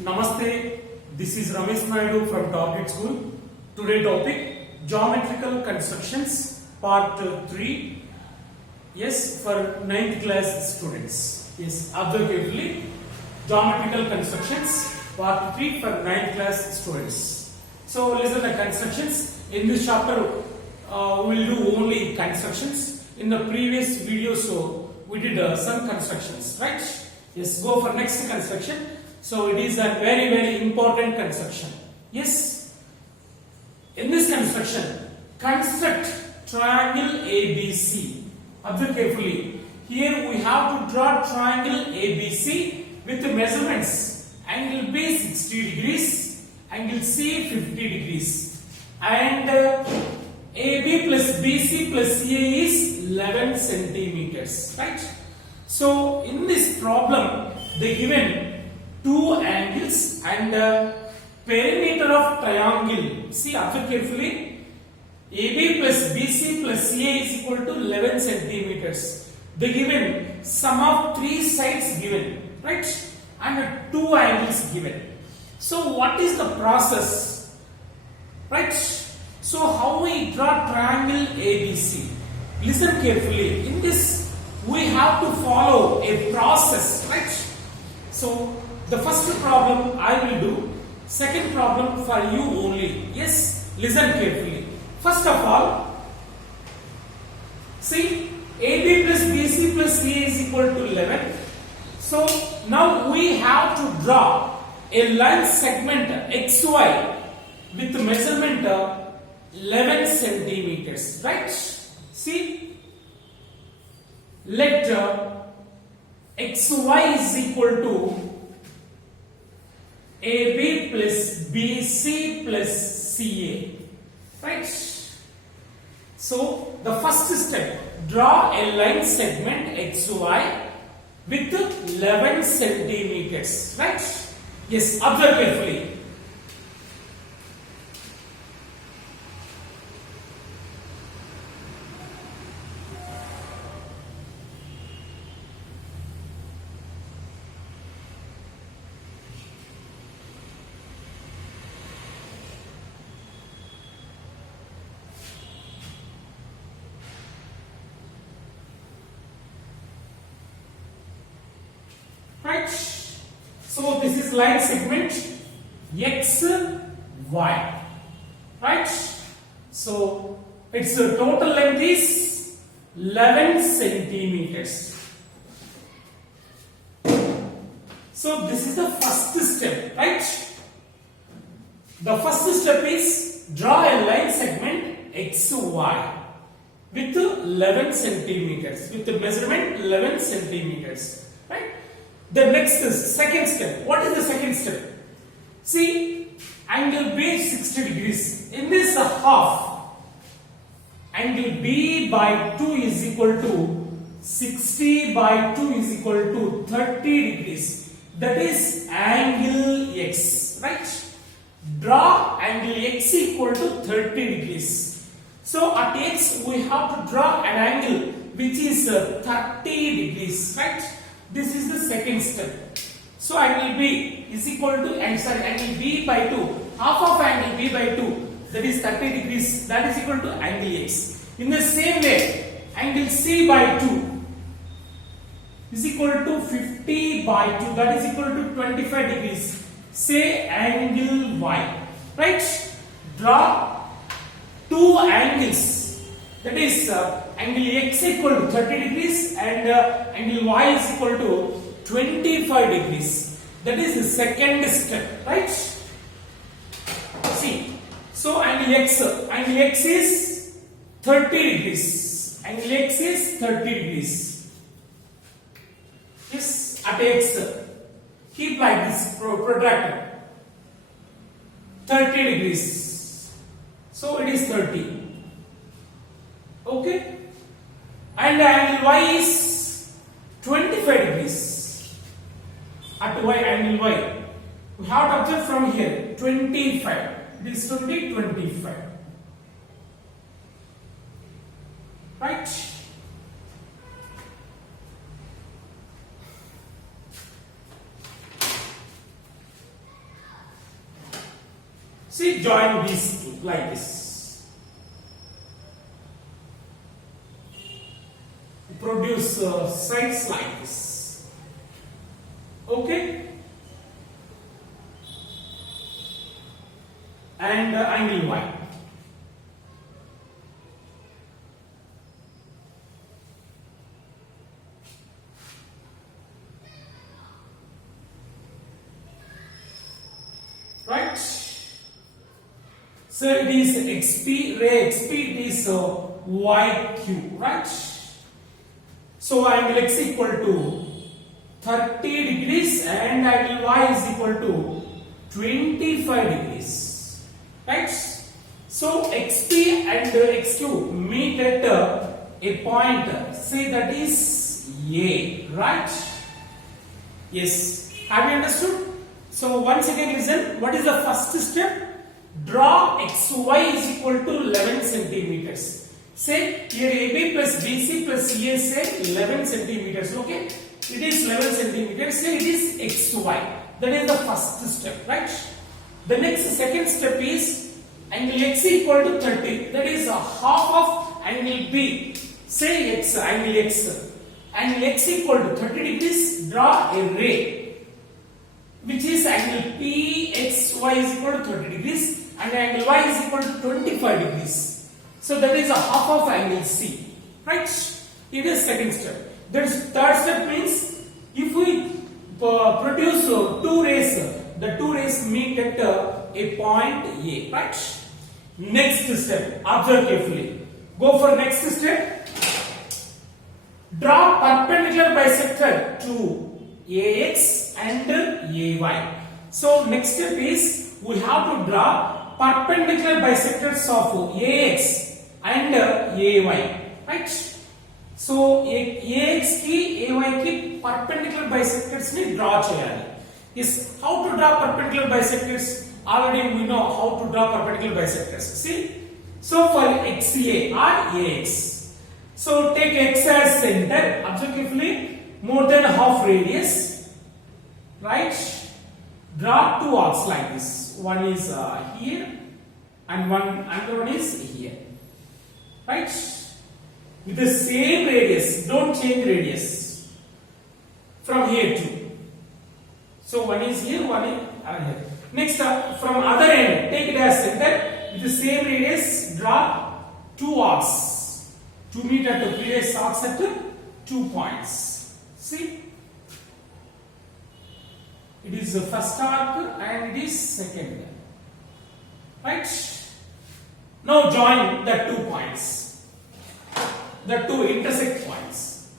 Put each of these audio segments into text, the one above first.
Namaste, this is Ramesh Naidu from Target School. Today topic Geometrical Constructions Part 3. Yes, for 9th class students. Yes, observe carefully. Geometrical Constructions Part 3 for 9th class students. So listen the constructions. In this chapter we will do only constructions. In the previous video we did some constructions, right? Yes, go for next construction. So it is a very important construction. Yes. In this construction, construct triangle ABC. Observe carefully. Here we have to draw triangle ABC with the measurements. Angle B 60 degrees, angle C 50 degrees, and AB plus BC plus CA is 11 centimeters. Right. So in this problem, they given two angles and perimeter of triangle. See, observe carefully. AB plus BC plus CA is equal to 11 centimeters. They given sum of three sides given, right? And two angles given. So what is the process, right? So how we draw triangle ABC? Listen carefully. In this we have to follow a process, right? So the first problem I will do, second problem for you only. Yes, listen carefully. First of all, see, AB plus BC plus CA is equal to 11. So now we have to draw a line segment XY with measurement 11 centimeters, right? See, let XY is equal to AB plus BC plus CA, right? So the first step, draw a line segment XY with 11 centimeters, right? Yes, observe carefully. Right? So this is line segment XY. Right? So its total length is 11 centimeters. So this is the first step, right? The first step is draw a line segment XY with 11 centimeters, with the measurement 11 centimeters, right? The next is second step. What is the second step? See, angle B 60 degrees. In this half, angle B by 2 is equal to 60 by 2 is equal to 30 degrees. That is angle X, right? Draw angle X equal to 30 degrees. So at X we have to draw an angle which is 30 degrees, right? This is the second step. So angle B is equal to angle B by 2. Half of angle B by 2, that is 30 degrees, that is equal to angle X. In the same way, angle C by 2 is equal to 50 by 2, that is equal to 25 degrees. Say angle Y, right? Draw two angles. That is angle X equal to 30 degrees and angle Y is equal to 25 degrees. That is the second step, right? See, so angle X is 30 degrees. Angle X is 30 degrees. Yes, at X, keep like this, protracted. 30 degrees. So it is 30. Okay, and angle Y is 25 degrees. At Y, angle Y, we have to observe from here 25. It is 25. Right? See, join these two like this. Produce sides like this. Okay. And angle Y. Right? So it is XP, ray XP, it is YQ, right? So angle X equal to 30 degrees and angle Y is equal to 25 degrees, right? So XP and XQ meet at a point, say that is A, right? Yes, have you understood? So once again listen, what is the first step? Draw XY is equal to 11 centimeters. Say here AB plus BC plus CA say 11 centimeters, okay? It is 11 centimeters, say it is XY. That is the first step, right? The next second step is angle X equal to 30. That is a half of angle B. Say X, angle X. Angle X equal to 30 degrees, draw a ray, which is angle PXY is equal to 30 degrees and angle Y is equal to 25 degrees. So that is a half of angle C, right? It is second step. Then third step means if we produce two rays, the two rays meet at a point A, right? Next step, observe carefully. Go for next step. Draw perpendicular bisector to AX and AY. So next step is we have to draw perpendicular bisectors of AX and AY, right? So AX ki AY ki perpendicular bisectors ni draw cheyali. Is how to draw perpendicular bisectors? Already we know how to draw perpendicular bisectors. See, so for XA or AX, so take X as center. Observe carefully. More than half radius, right? Draw two arcs like this. One is here and another one is here, right? With the same radius, don't change radius from here to. So one is here, one is here. Next, from other end, take it as center. With the same radius, draw two arcs to meet at the previous arcs at 2 points. See, it is the first arc and it is second, right? Now join the 2 points, the two intersect points.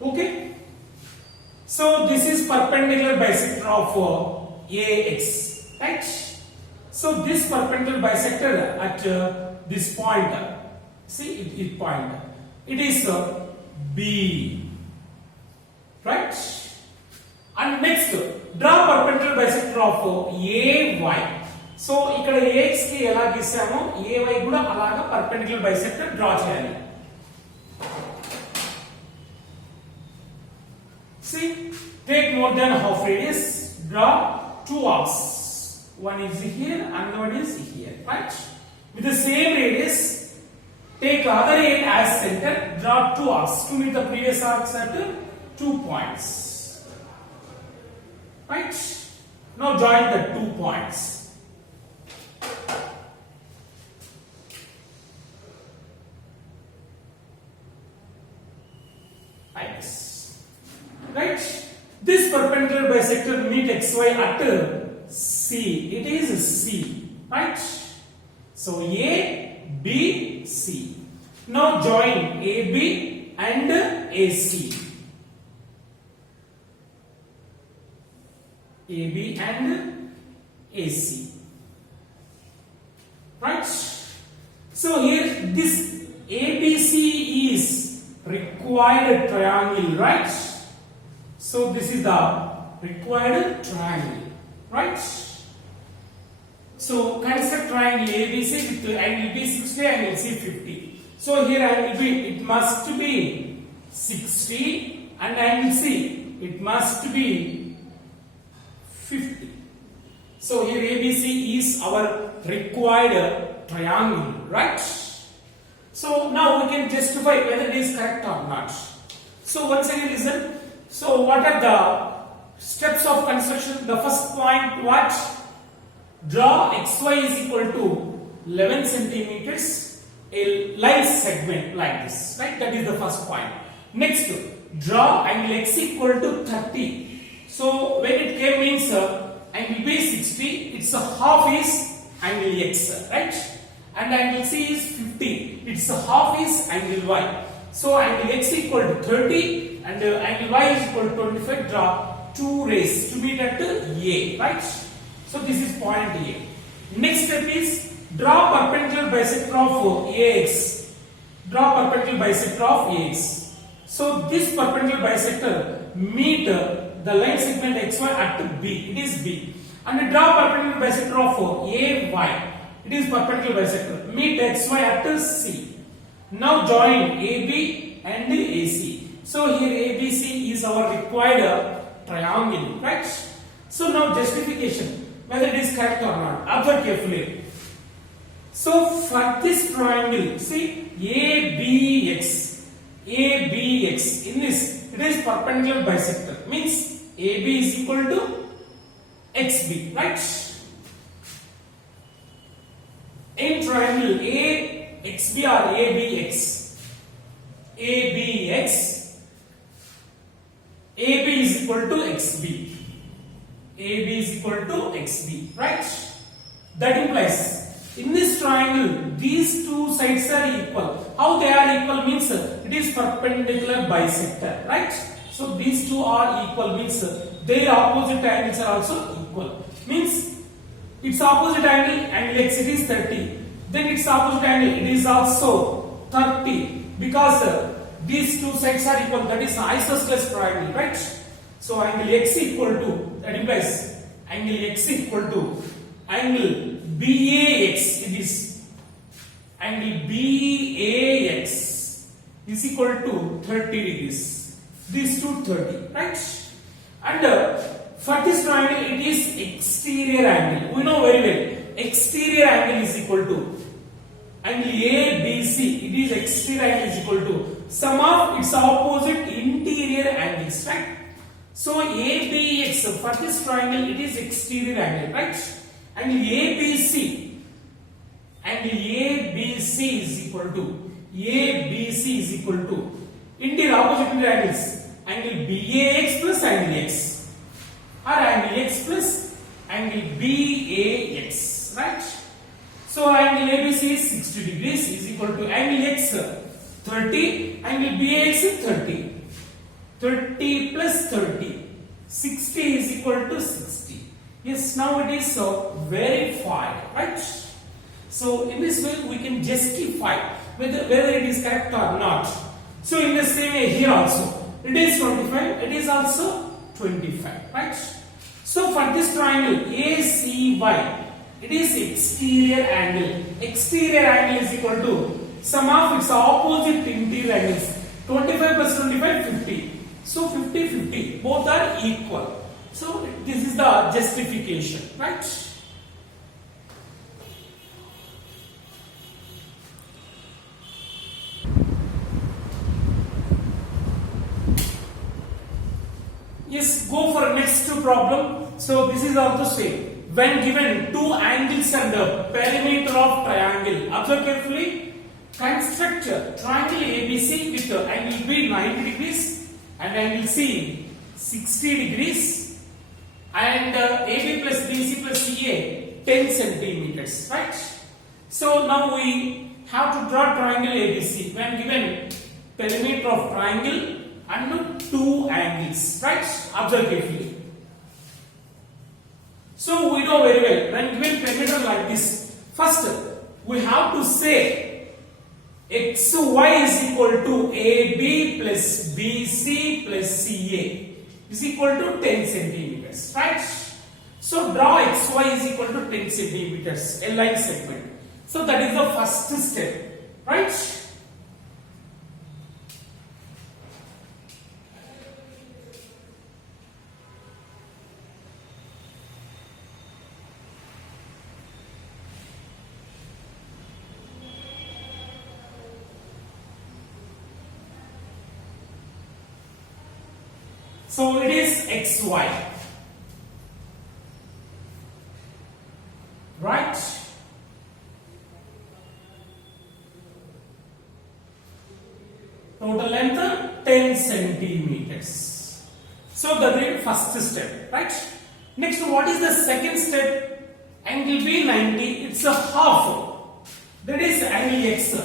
Okay, so this is perpendicular bisector of AX, right? So this perpendicular bisector at this point, see it point, it is B, right? And next, draw perpendicular bisector of AY. So ఇక్కడ AX కి ఎలా గీసామో AY కూడా అలాగా perpendicular bisector draw చేయాలి. See, take more than half radius, draw two arcs. One is here, another one is here, right? With the same radius, take other end as center, draw two arcs to meet the previous arcs at 2 points, right? Now join the 2 points. Like this. Right? This perpendicular bisector meet XY at C. It is C, right? So A, B, C. Now join AB and AC. AB and AC. Right? So here this ABC is required triangle, right? So this is the required triangle, right? So consider triangle ABC with angle B 60, angle C 50. So here angle B, it must be 60 and angle C, it must be 50. So here ABC is our required triangle, right? So now we can justify whether it is correct or not. So once again listen. So what are the steps of construction? The first point, what? Draw XY is equal to 11 centimeters, a line segment like this, right? That is the first point. Next, draw angle X equal to 30. So when it came means angle B 60, its a half is angle X, right? And angle C is 50, its a half is angle Y. So angle X equal to 30 and angle Y is equal to 25. Draw two rays to meet at A, right? So this is point A. Next step is draw perpendicular bisector of AX. Draw perpendicular bisector of AX. So this perpendicular bisector meet the line segment XY at B. It is B. And draw perpendicular bisector of AY. It is perpendicular bisector. Meet XY at C. Now join AB and AC. So here ABC is our required triangle, right? So now justification, whether it is correct or not. Observe carefully. So for this triangle, see ABX, in this it is perpendicular bisector. Means AB is equal to XB, right? In triangle AXB or ABX, AB is equal to XB. AB is equal to XB, right? That implies in this triangle these two sides are equal. How they are equal means it is perpendicular bisector, right? So these two are equal means their opposite angles are also equal. Means its opposite angle X it is 30. Then its opposite angle it is also 30 because these two sides are equal. That is isosceles triangle, right? So angle X equal to, that implies angle X equal to angle BAX. It is angle BAX is equal to 30 degrees. These two 30, right? And for this triangle it is exterior angle. We know very well exterior angle is equal to angle ABC. It is exterior angle is equal to sum of its opposite interior angles, right? So ABX for this triangle it is exterior angle, right? Angle ABC is equal to interior opposite interior angles angle BAX plus angle X or angle X plus angle BAX, right? So angle ABC is 60 degrees is equal to angle X 30, angle BAX 30. 30 plus 30, 60 is equal to 60. Yes, now it is verified, right? So in this way we can justify whether it is correct or not. So in the same way here also, it is 25, it is also 25, right? So for this triangle ACY, it is exterior angle. Exterior angle is equal to sum of its opposite interior angles. 25 plus 25, 50. So 50, 50, both are equal. So this is the justification, right? Yes, go for next problem. So this is also same. When given two angles and the perimeter of triangle, observe carefully. Construct triangle ABC with angle B 90 degrees and angle C 60 degrees and AB plus BC plus CA 10 centimeters, right? So now we have to draw triangle ABC when given perimeter of triangle and two angles, right? Observe carefully. So we know very well when given perimeter like this, first we have to say XY is equal to AB plus BC plus CA is equal to 10 centimeters, right? So draw XY is equal to 10 centimeters, a line segment. So that is the first step, right? So it is XY. Right? Total length 10 centimeters. So that is first step, right? Next, what is the second step? Angle B 90, it's a half. That is angle X.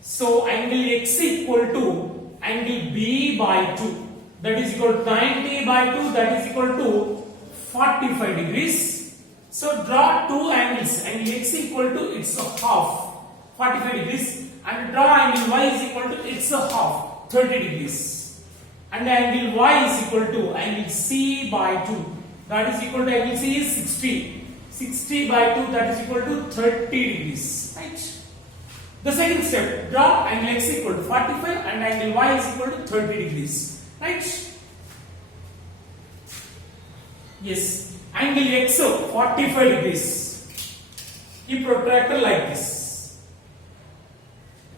So angle X equal to angle B by 2. That is equal to 90 by 2, that is equal to 45 degrees. So draw two angles. Angle X equal to, it's a half, 45 degrees. And draw angle Y is equal to, it's a half, 30 degrees. And angle Y is equal to angle C by 2. That is equal to angle C is 60. 60 by 2, that is equal to 30 degrees. Right? The second step, draw angle X equal to 45 and angle Y is equal to 30 degrees. Right? Yes. Angle X 45 degrees. Keep protractor like this.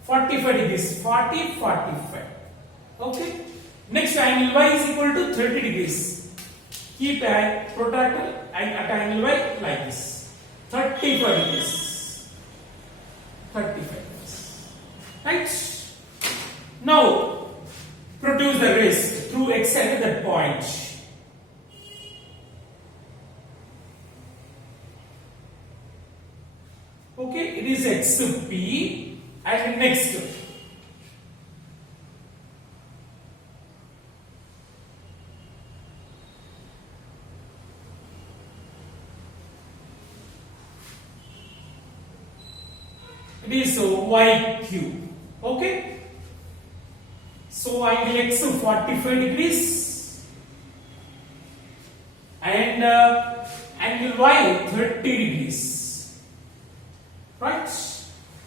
45 degrees. 40, 45. Okay. Next, angle Y is equal to 30 degrees. Keep a protractor at angle Y like this. 35 degrees. 35 degrees. Right? Now, produce the rays through X at that point. Okay, it is XP and next. It is YQ. Okay. So angle X 45 degrees and angle Y 30 degrees. Right?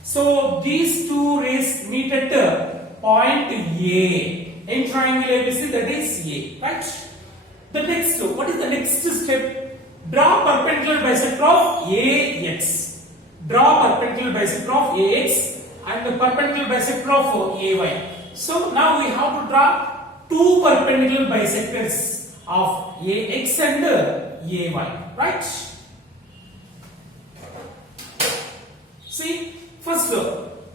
So these two rays meet at point A. In triangle ABC, that is A. Right? The next, what is the next step? Draw perpendicular bisector of AX. Draw perpendicular bisector of AX and the perpendicular bisector of AY. So now we have to draw two perpendicular bisectors of AX and AY. Right? See, first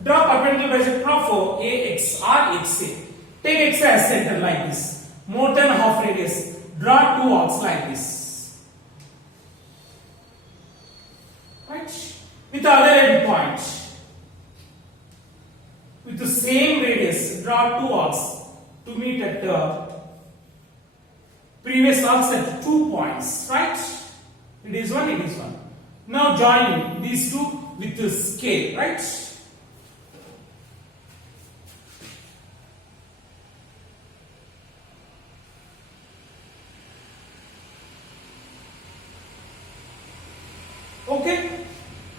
draw perpendicular bisector of AX or XA. Take X as center like this. More than half radius. Draw two arcs like this. Right? With the other end point. With the same radius, draw two arcs to meet at the previous arcs at 2 points. Right? It is one, it is one. Now join these two with the scale, right? Okay.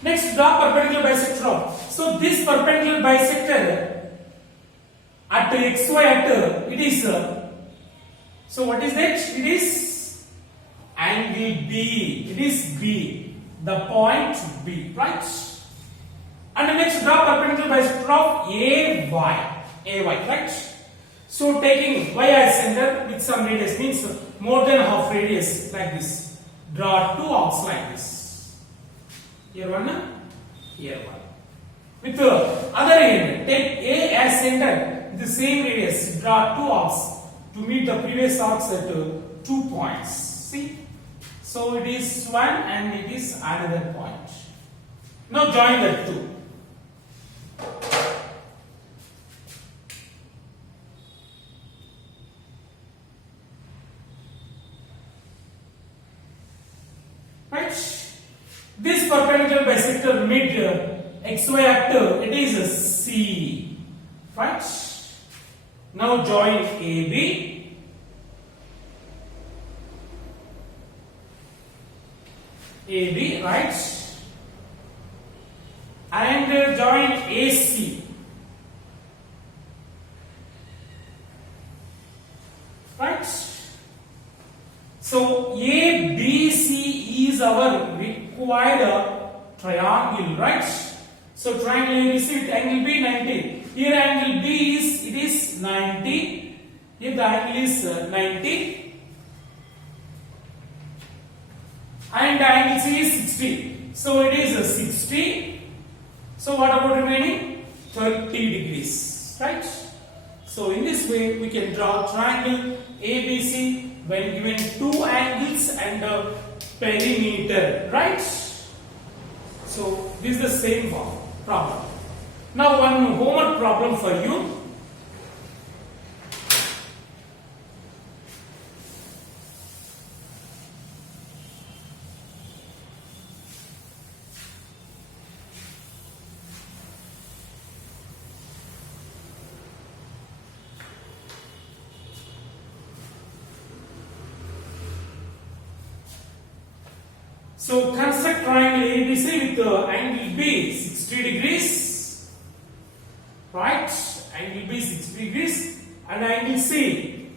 Next, draw perpendicular bisector. So this perpendicular bisector at XY at it is. So what is that? It is angle B. It is B. The point B, right? And the next, draw perpendicular bisector of AY, right? So taking Y as center with some radius means more than half radius like this. Draw two arcs like this. Here one, here one. With the other end, take A as center with the same radius. Draw two arcs to meet the previous arcs at 2 points. See? So it is one and it is another point. Now join the two. Right? This perpendicular bisector mid XY at it is a C. Right? Now join AB. AB, right? And join AC. Right? So ABC is our required triangle, right? So triangle ABC with angle B 90. Here angle B is, it is 90. If the angle is 90, and angle C is 60. So it is 60. So what about remaining? 30 degrees, right? So in this way we can draw triangle ABC when given two angles and a perimeter, right? So this is the same problem. Now one homework problem for you. So construct triangle ABC with angle B 60 degrees, right? Angle B 60 degrees and angle C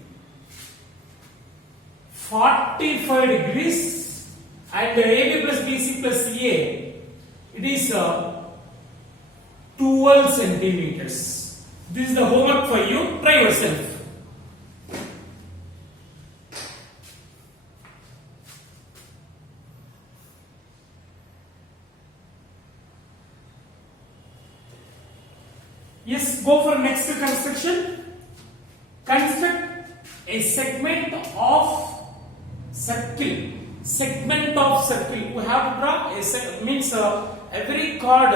45 degrees and AB plus BC plus CA, it is 12 centimeters. This is the homework for you. Try yourself. Yes, go for next construction. Construct a segment of circle. Segment of circle. We have to draw a means every chord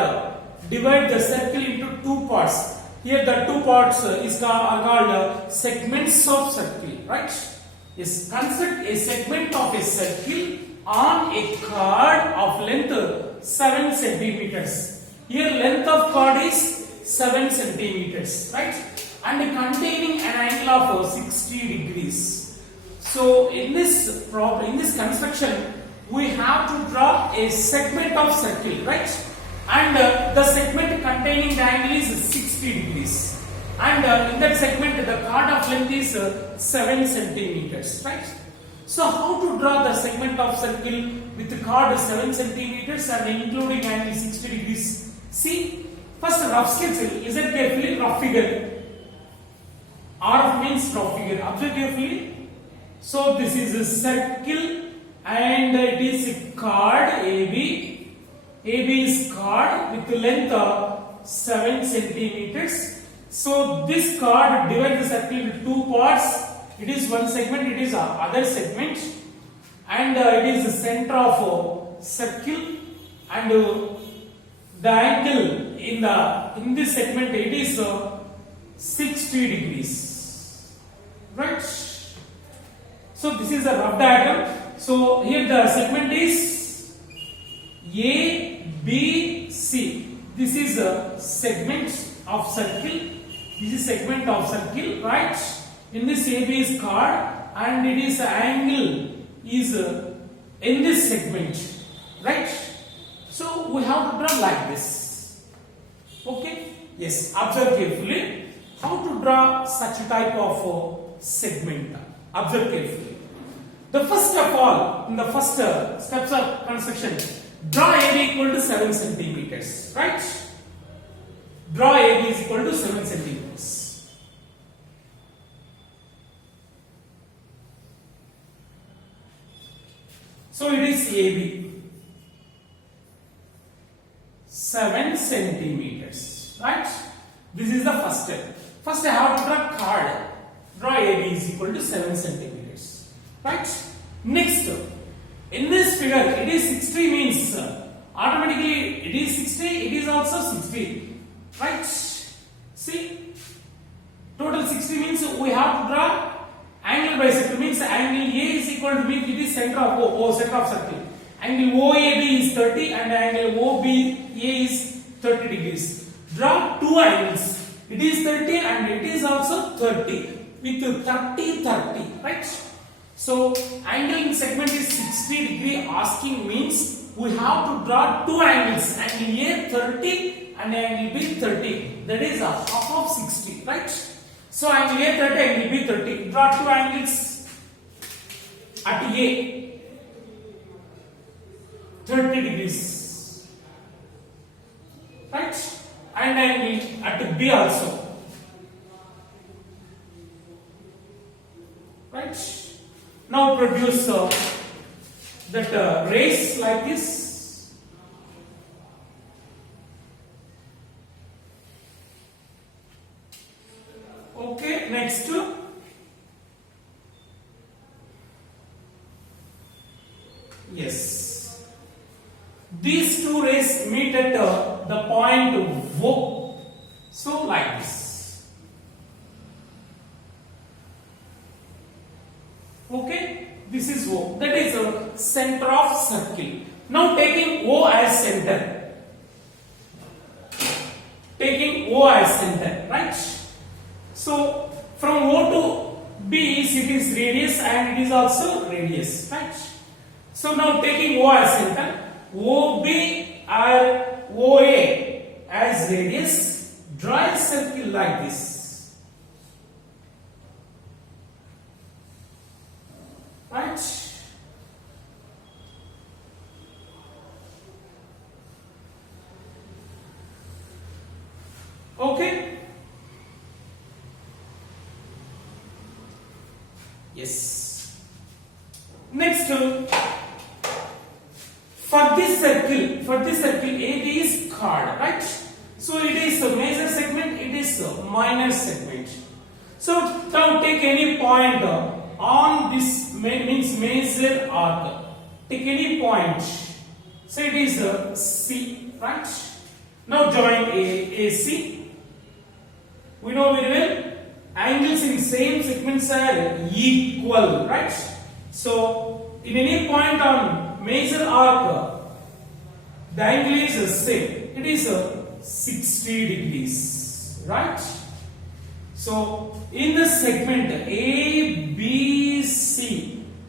divide the circle into two parts. Here the two parts are called segments of circle, right? Yes, construct a segment of a circle on a chord of length 7 centimeters. Here length of chord is 7 centimeters, right? And containing an angle of 60 degrees. So in this problem, in this construction, we have to draw a segment of circle, right? And the segment containing the angle is 60 degrees. And in that segment, the chord of length is 7 centimeters, right? So how to draw the segment of circle with the chord 7 centimeters and including angle 60 degrees? See. First, rough sketch. Listen carefully. Rough figure. RF means rough figure. Observe carefully. So this is a circle, and it is a chord AB. AB is chord with length of 7 centimeters. So this chord divides the circle into two parts. It is one segment. It is other segment, and it is the center of circle, and the angle in this segment it is 60 degrees, right? So this is a rough diagram. So here the segment is A, B, C. This is a segment of circle. This is segment of circle, right? In this AB is chord and it is angle is in this segment, right? So we have to draw like this. Okay? Yes, observe carefully how to draw such a type of segment. Observe carefully. The first of all, in the first steps of construction, draw AB equal to 7 centimeters, right? Draw AB is equal to 7 centimeters. So it is AB. 7 centimeters, right? This is the first step. First I have to draw chord. Draw AB is equal to 7 centimeters, right? Next, in this figure, it is 60 means automatically it is 60, it is also 60, right? See, total 60 means we have to draw angle bisector, means angle A is equal to means it is center of O, center of circle. Angle OAB is 30 and angle OBA is 30 degrees. Draw two angles. It is 30 and it is also 30 with 30, 30, right? So angle in segment is 60 degree. Asking means we have to draw two angles. Angle A 30 and angle B 30. That is a half of 60, right? So angle A 30, angle B 30. Draw two angles at A. 30 degrees, right? And angle at B also, right? Now produce that rays like this. Okay, next. Yes. These two rays meet at the point O. So like this. Okay, this is O. That is a center of circle. Now taking O as center. Taking O as center, right? So from O to B it is radius and it is also radius, right? So now taking O as center, OB or OA as radius, draw a circle like this, right? Okay. Yes. Next, for this circle AB is chord, right? So it is a major segment, it is a minor segment. So now take any point on this means major arc. Take any point. So it is C, right? Now join AC. We know very well angles in same segments are equal, right? So in any point on major arc, the angle is the same. It is 60 degrees, right? So in the segment ABC,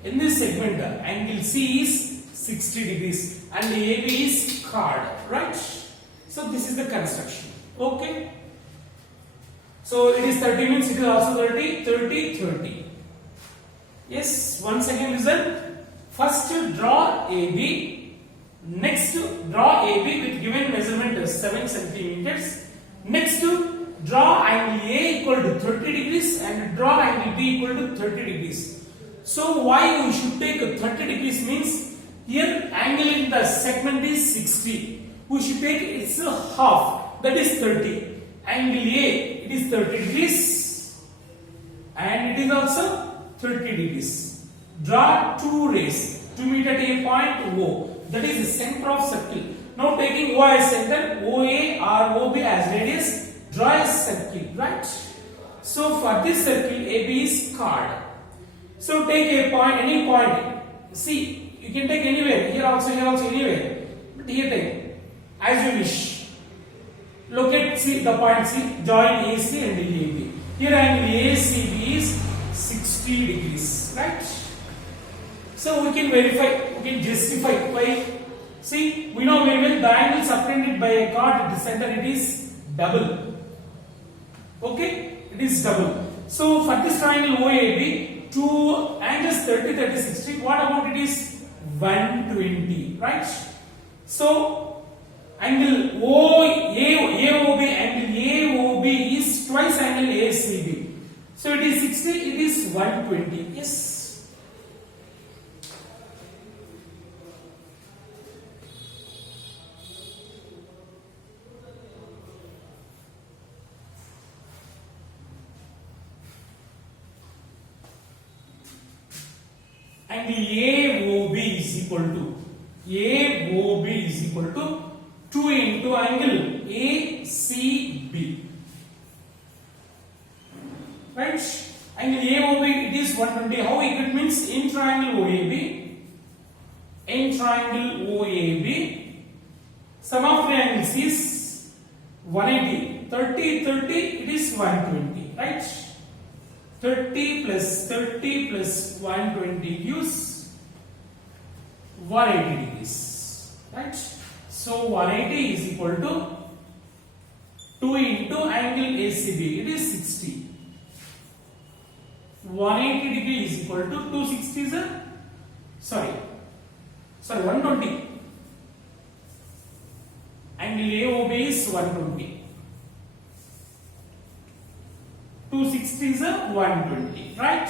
in this segment angle C is 60 degrees and AB is chord, right? So this is the construction. Okay. So it is 30 means it is also 30, 30, 30. Yes, once again listen. First draw AB. Next draw AB with given measurement as 7 centimeters. Next draw angle A equal to 30 degrees and draw angle B equal to 30 degrees. So why we should take 30 degrees means here angle in the segment is 60. We should take its half, that is 30. Angle A, it is 30 degrees and it is also 30 degrees. Draw two rays to meet at a point O, that is the center of circle. Now taking O as center, OA or OB as radius, draw a circle, right? So for this circle AB is chord. So take a point, any point. See, you can take anywhere, here also, anywhere. But here take as you wish. Locate the point C, join AC and AB. Here angle ACB is 60 degrees, right? So we can verify, we can justify why. See, we know very well the angle subtended by a chord at the center, it is double. Okay, it is double. So for this triangle OAB, two angles 30, 30, 60. What about it is 120, right? So angle AOB, angle AOB is twice angle ACB. So it is 60, it is 120. Yes. Angle AOB is equal to 2 into angle ACB, right? Angle AOB it is 120. How it means in triangle OAB, sum of the angles is 180. 30, 30, it is 120, right? 30 plus 120 gives 180 degrees, right? So 180 is equal to 2 into angle ACB, it is 60. 180 degree is equal to 260 is a, sorry 120. Angle AOB is 120. 260 is a 120, right?